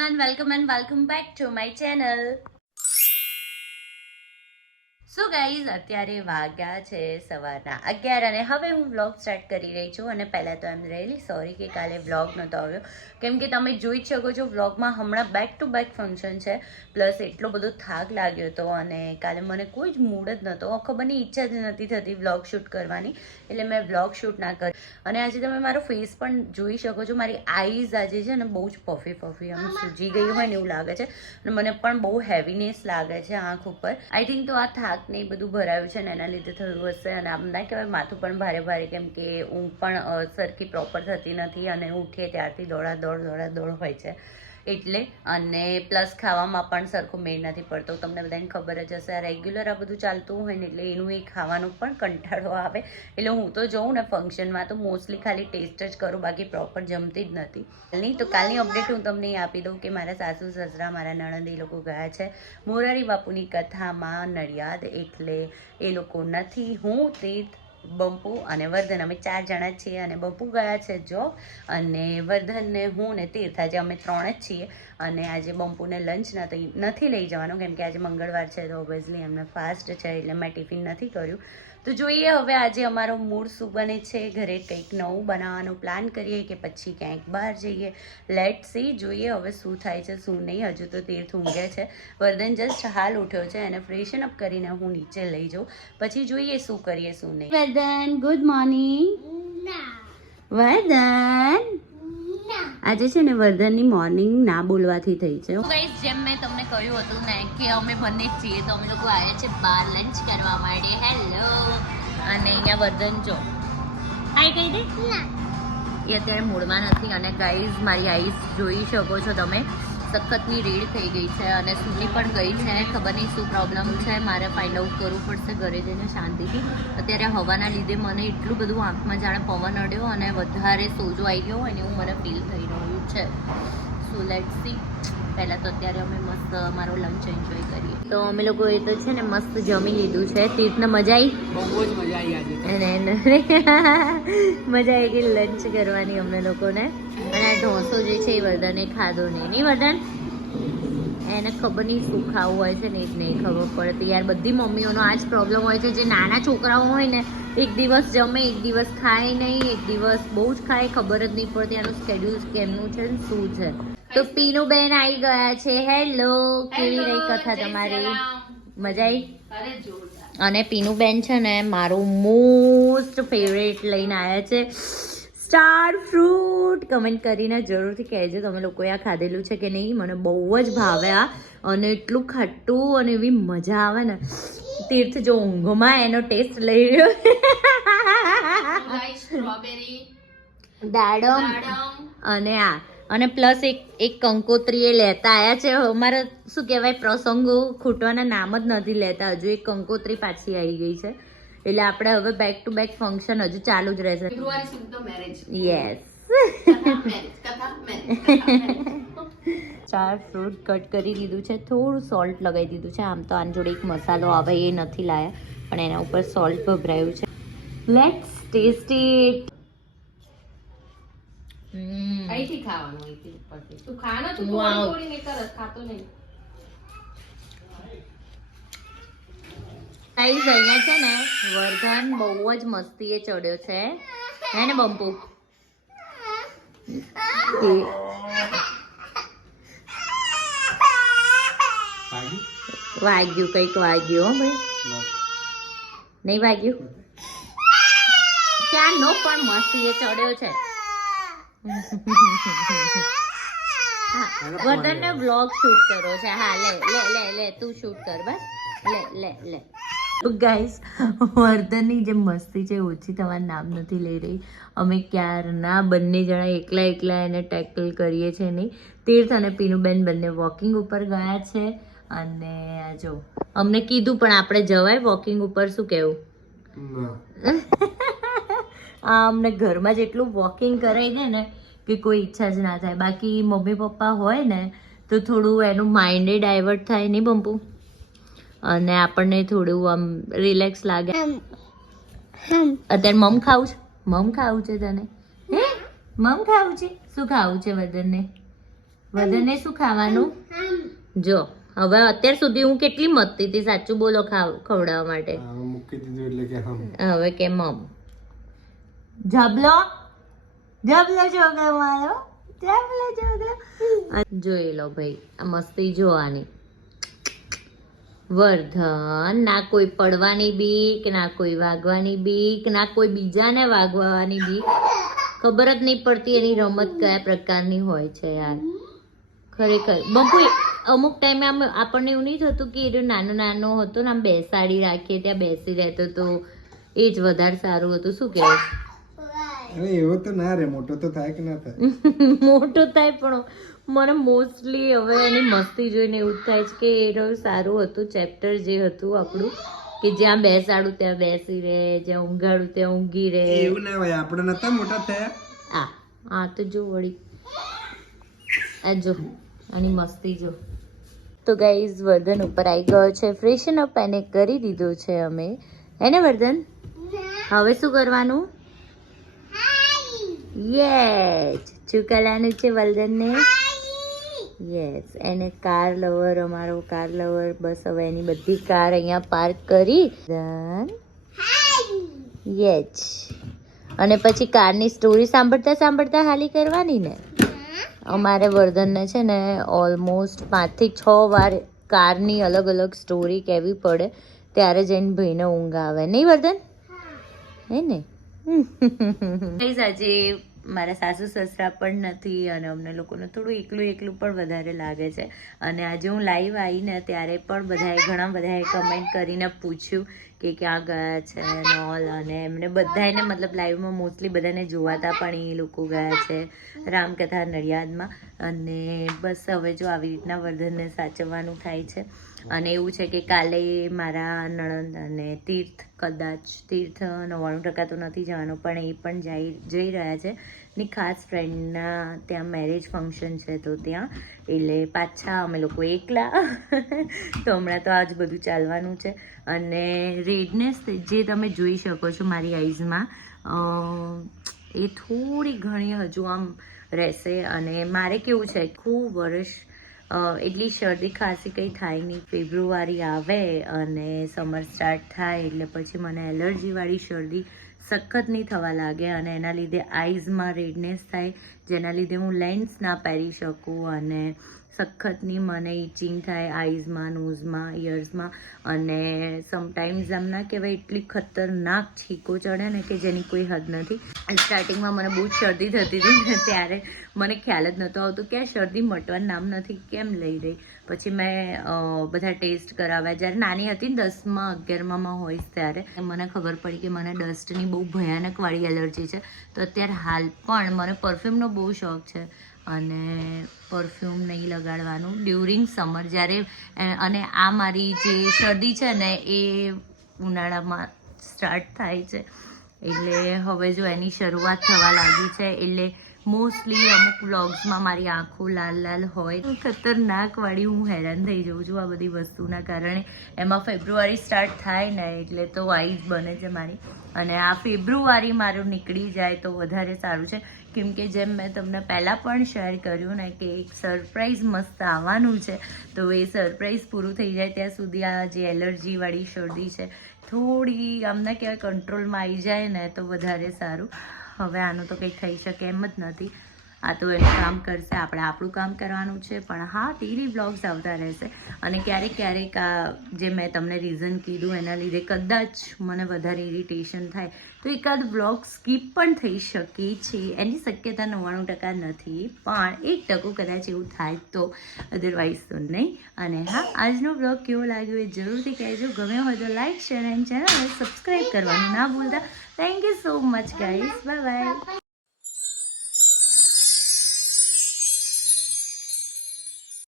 everyone, welcome and welcome back to my channel. So guys અત્યારે વાગ્યા છે સવારના 11 અને હવે હું વ્લોગ સ્ટાર્ટ કરી રહી છું. અને પહેલાં તો એમ રિયલી સોરી કે કાલે વ્લોગ નહોતો આવ્યો, કેમ કે તમે જોઈ જ શકો છો વ્લોગમાં હમણાં બેક ટુ બેક ફંક્શન છે, પ્લસ એટલો બધો થાક લાગ્યો હતો અને કાલે મને કોઈ જ મૂડ જ નહોતો, ખબરની ઈચ્છા જ નથી થતી વ્લોગ શૂટ કરવાની, એટલે મેં વ્લોગ શૂટ ના કરી. અને આજે તમે મારો ફેસ પણ જોઈ શકો છો, મારી આઈઝ આજે છે ને બહુ જ પફી આમ સૂજી ગઈ હોય ને એવું લાગે છે અને મને પણ બહુ હેવીનેસ લાગે છે આંખ ઉપર. આઈ થિંક તો આ થાક ને એ બધું ભરાયું છે ને એના લીધે થયું હશે. અને આમ ના કહેવાય માથું પણ ભારે ભારે, કેમ કે ઊંઘ પણ સરખી પ્રોપર થતી નથી અને ઉઠીએ ત્યારથી દોડા હોય છે એટલે. અને પ્લસ ખાવામાં પણ સરખો મેળ નથી પડતો, તમને બધાને ખબર જ હશે. આ રેગ્યુલર આ બધું ચાલતું હોય ને એટલે એનું એ ખાવાનું પણ કંટાળો આવે. એટલે હું તો જોઉં ને ફંક્શનમાં તો મોસ્ટલી ખાલી ટેસ્ટ જ કરું, બાકી પ્રોપર જમતી જ નથી. કાલની અપડેટ હું તમને આપી દઉં કે મારા સાસુ સસરા મારા નણંદ એ લોકો ગયા છે મોરારી બાપુની કથામાં નડિયાદ, એટલે એ લોકો નથી. હું, તીર્થ, બંપુ અને વર્ધન અમે 4 જણા છીએ. અને બંપુ ગયા છે જોબ અને વર્ધનને હું ને તીર્થ આજે અમે 3 જ છીએ. અને આજે બંપુને લંચ નથી લઈ જવાનું, કેમ કે આજે મંગળવાર છે તો ઓબ્વિયસલી એમને ફાસ્ટ છે એટલે મેં ટિફિન નથી કર્યું. તો જોઈએ હવે આજે અમારો મૂડ શું બને છે, ઘરે કંઈક નવું બનાવવાનું પ્લાન કરીએ કે પછી ક્યાંક બહાર જઈએ. લેટ સી, જોઈએ હવે શું થાય છે શું નહીં. હજુ તો તીર્થ ઊંઘે છે, વર્ધન જસ્ટ હાલ ઉઠ્યો છે, એને ફ્રેશન અપ કરીને હું નીચે લઈ જાઉં, પછી જોઈએ શું કરીએ શું નહીં. વર્ધન ગુડ મોર્નિંગ. વર્ધન આજે છે ને વર્ધનની મોર્નિંગ ના બોલવાથી થઈ છે. ગાઈસ જેમ મેં તમને કહ્યું હતું ને કે અમે બંને જ છીએ, તો અમે લોકો આવ્યા છે બહાર લંચ કરવા માટે. હેલો. અને અહીંયા વર્ધન જો હાય કહી દે. એ અત્યારે મૂડમાં નથી. અને ગાઈઝ મારી આઈસ જોઈ શકો છો તમે, સખતની રેડ થઈ ગઈ છે અને સૂજી પણ ગઈ છે. ખબર નહીં શું પ્રોબ્લેમ છે, મારે ફાઇન્ડ આઉટ કરવું પડશે ઘરે જઈને શાંતિથી. અત્યારે હવાના લીધે મને એટલું બધું આંખમાં જાણે પવન અડ્યો અને વધારે સોજો આવી ગયો હોય ને એવું મને ફીલ થઈ રહ્યું છે. So let's see. પહેલાં તો અત્યારે અમે મસ્ત અમારો લંચ એન્જોય કરીએ. તો અમે લોકોએ તો છે ને મસ્ત જમી લીધું છે. તીર્થને મજા આવી? બહુ જ મજા આવી આજે. મજા આવી ગઈ લંચ કરવાની અમને લોકોને. અને આ ઢોસો જે છે એ વર્ધને ખાધો નહીં વર્ધન, એને ખબર નહીં શું ખાવું હોય છે ને એ જ નહીં ખબર પડતી યાર. બધી મમ્મીઓનો આ જ પ્રોબ્લેમ હોય છે. જે નાના છોકરાઓ હોય ને એક દિવસ જમે, એક દિવસ ખાય નહીં, એક દિવસ બહુ જ ખાય, ખબર જ નહીં પડતી આનું સ્કેડ્યુલ કેમનું છે ને શું છે. તો પીનુ બેન આવી ગયા છે. હેલો, કેવી રહી કથા તમારી? મજા આવી? અને પીનુ બેન છે ને મારું મોસ્ટ ફેવરેટ લઈને આવ્યા છે સ્ટાર ફ્રૂટ. કમેન્ટ કરીને જરૂરથી કહેજો તમે લોકોએ આ ખાધેલું છે કે નહીં. મને બહુ જ ભાવે આ, અને એટલું ખાટું અને એવી મજા આવે ને. તીર્થ જો ઊંઘમાં એનો ટેસ્ટ લઈ રહ્યો. દાડમ અને આ અને પ્લસ એક કંકોત્રી એ લેતા આવ્યા છે. અમારા શું કહેવાય પ્રસંગો ખૂટવાના નામ જ નથી લેતા. હજુ એક કંકોત્રી પાછી આવી ગઈ છે, એટલે આપણે હવે બેક ટુ બેક ફંક્શન હજુ ચાલુ જ રહેશે. યસ. ચાર ફ્રૂટ કટ કરી દીધું છે, થોડું સોલ્ટ લગાવી દીધું છે. આમ તો આની જોડે એક મસાલો આવે એ નથી લાયા, પણ એના ઉપર સોલ્ટ ભભરાયું છે. Let's taste it. અહીંથી ખાવાનું, અહીંથી ઉપરથી. તું ખાનો તો થોડી નહીં કરત, ખાતો નહીં. ગાઈસ અહીંયા છે ને વર્ધન બહુ જ મસ્તીએ ચડ્યો છે, હે ને બંપુ? વાગ્યું, કઈક વાગ્યું. હો ભાઈ, નહીં વાગ્યું? ક્યાં નો પણ મસ્તીએ ચડ્યો છે. વર્ધન ને વ્લોગ શૂટ કરો છે. હા લે લે લે લે તું શૂટ કર બસ. લે લે લે. ગાઈસ વર્ધનની જે મસ્તી છે ઓછી થવાનું નામ નથી લઈ રહી. અમે ક્યારના બંને જણા એકલા એને ટેકલ કરીએ છીએ નહીં. તીર્થ અને પીનુબેન બંને વોકિંગ ઉપર ગયા છે. અને આ જો અમને કીધું પણ આપણે જવાય વોકિંગ ઉપર, શું કહેવું? અમને ઘરમાં જેટલું વોકિંગ કરાવી દે ને કે કોઈ ઈચ્છા જ ના થાય. બાકી મમ્મી પપ્પા હોય ને તો થોડું એનું માઇન્ડે ડાયવર્ટ થાય નહીં બંપુ, અને આપણને થોડું આમ રિલેક્સ લાગે. અત્યારે મમ ખાવું છે? મમ ખાવું છે તને? હે મમ ખાવું છે? શું ખાવું છે વર્ધનને? વર્ધનને શું ખાવાનું? જો હવે અત્યાર સુધી હું કેટલી મસ્તી હતી, સાચું બોલો, ખવડાવવા માટે. મૂકી દીધું એટલે કે હમ. હવે કે મમ. જબલો જબલો જોગલો મારો, જબલો જોગલો. જોઈ લો ભાઈ, આ મસ્તી જોવાની. વર્ધન, ના કોઈ પડવાની બીક, ના કોઈ વાગવાની બીક, ના કોઈ બીજાને વાગવાની બીક. ખબર જ નહીં પડતી એની રમત કયા પ્રકારની હોય છે યાર, ખરેખર. બપુ અમુક ટાઈમે આમ આપણને એવું નહીં થતું કે એ નાનો નાનો હતો ને આમ બેસાડી રાખીએ ત્યાં બેસી રહેતો તો એ જ વધારે સારું હતું. શું કહેવાય? અરે એવો તો ના રે, મોટો તો થાય કે ના થાય. મોટો થાય પણ મને મોસ્ટલી હવે એની મસ્તી જોઈને એવું જ થાય છે કે એ રહ્યું સારું હતું. ચેપ્ટર જે હતું આપણું કે જ્યાં બેસાડું ત્યાં બેસી રહે, જ્યાં ઊંઘાડું ત્યાં ઊંઘી રહે. એવું ના હોય, આપણે નતા મોટા થયા. આ તો જો વળી, આ જો આની મસ્તી જો. તો ગાઈઝ વર્ધન ઉપર આવી ગયો છે, ફ્રેશન અપ એને કરી દીધો છે અમે, હે ને વર્ધન? હવે શું કરવાનું? યસ, ચુકલાનું છે વર્ધનને. યસ, એને કાર લવર, અમારો કાર લવર. બસ હવે એની બધી કાર અહીંયા પાર્ક કરી યસ, અને પછી કારની સ્ટોરી સાંભળતા સાંભળતા હાલી કરવાની ને. અમારે વર્ધનને છે ને ઓલમોસ્ટ 5 થી 6 વાર કારની અલગ અલગ સ્ટોરી કહેવી પડે, ત્યારે જઈને ભાઈને ઊંઘ આવે, નહીં વર્ધન? હે ને? આજે મારા સાસુ સસરા પણ નથી અને અમને લોકોને થોડું એકલું એકલું પણ વધારે લાગે છે. અને આજે હું લાઈવ આવીને ત્યારે પણ ઘણા બધાએ કમેન્ટ કરીને પૂછ્યું કે ક્યાં ગયા છે નોલ, અને એમને બધાને મતલબ લાઈવમાં મોસ્ટલી બધાને જોવાતા પણ એ લોકો ગયા છે રામકથા નડિયાદમાં. અને બસ હવે જો આવી રીતના વર્ધનને સાચવવાનું થાય છે. અને એવું છે કે કાલે મારા નણંદ અને કદાચ તીર્થ 99% તો નથી જવાનું પણ એ પણ જઈ રહ્યા છે ની ખાસ ફ્રેન્ડના ત્યાં મેરેજ ફંક્શન છે, તો ત્યાં એટલે પાછા અમે લોકો એકલા. તો હમણાં તો આજ બધું ચાલવાનું છે. અને રેડનેસ જે તમે જોઈ શકો છો મારી આઈઝમાં, એ થોડી ઘણી હજુ આમ રહેશે. અને મારે કેવું છે, ખૂબ વર્ષ એટલી શરદી ખાંસી કંઈ થાય નહીં. ફેબ્રુઆરી આવે અને સમર સ્ટાર્ટ થાય એટલે પછી મને એલર્જીવાળી શરદી સખત નહીં થવા લાગે, અને એના લીધે આઈઝમાં રેડનેસ થાય, જેના લીધે હું લેન્સ ના પહેરી શકું, અને સખતની મને ઇચિંગ થાય આઈઝમાં, નોઝમાં, ઇયર્સમાં. અને સમટાઈમ્સ આમ ના કહેવાય, એટલી ખતરનાક છીકો ચડે ને કે જેની કોઈ હદ નથી. સ્ટાર્ટિંગમાં મને બહુ જ શરદી થતી હતી ને ત્યારે મને ખ્યાલ જ નહોતો આવતો કે આ શરદી મટવાનું નામ નથી, કેમ લઈ રહી. પછી મેં બધા ટેસ્ટ કરાવ્યા. જ્યારે નાની હતી ને 10માં 11માં હોઈશ ત્યારે મને ખબર પડી કે મને ડસ્ટની બહુ ભયાનક વાળી એલર્જી છે. તો અત્યારે હાલ પણ મને પરફ્યુમનો બહુ શોખ છે, અને પરફ્યુમ નહીં લગાડવાનું ડ્યુરિંગ સમર જ્યારે. અને આ મારી જે શરદી છે ને એ ઉનાળામાં સ્ટાર્ટ થાય છે, એટલે હવે જો એની શરૂઆત થવા લાગી છે. એટલે મોસ્ટલી અમુક વ્લોગ્સમાં મારી આંખો લાલ લાલ હોય, ખતરનાક વાળી, હું હેરાન થઈ જાઉં છું આ બધી વસ્તુના કારણે. એમાં ફેબ્રુઆરી સ્ટાર્ટ થાય ને એટલે તો આઈઝ બને છે મારી. અને આ ફેબ્રુઆરી મારું નીકળી જાય તો વધારે સારું છે, કેમ કે જેમ મેં તમને પહેલાં પણ શેર કર્યું ને કે એક સરપ્રાઈઝ મસ્ત આવવાનું છે. તો એ સરપ્રાઈઝ પૂરું થઈ જાય ત્યાં સુધી આ જે એલર્જીવાળી શરદી છે થોડી આમને કહેવાય કંટ્રોલમાં આવી જાય ને તો વધારે સારું. હવે આનું તો કંઈ થઈ શકે એમ જ નથી. આ તો એનું કામ કરશે, આપણે આપણું કામ કરવાનું છે. પણ હા, ડેલી વ્લોગ્સ આવતા રહેશે. અને ક્યારેક ક્યારેક આ જે મેં તમને રીઝન કીધું એના લીધે કદાચ મને વધારે ઇરિટેશન થાય તો એકાદ વ્લોગ સ્કીપ પણ થઈ શકે છે. એની શક્યતા 99% નથી, પણ 1% કદાચ એવું થાય તો, અધરવાઇઝ તો નહીં. અને હા, આજનો વ્લોગ કેવો લાગ્યો એ જરૂરથી કહેજો. ગમ્યો હોય તો like, share and channel subscribe કરવાનું ના ભૂલતા. Thank you so much guys, bye bye.